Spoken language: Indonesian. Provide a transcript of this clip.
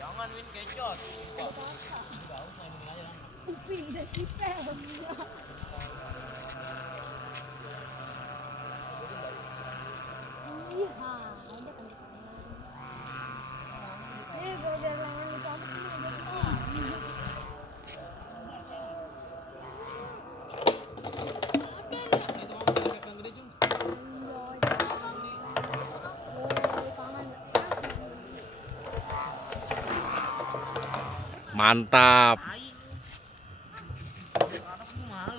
Jangan win kecot. Enggak usah ini aja lah. Pindah kita. Iya, ada kan. Gak ada lawan di kampung udah tahu. Itu mau pakai yang gede, Jung. Mantap.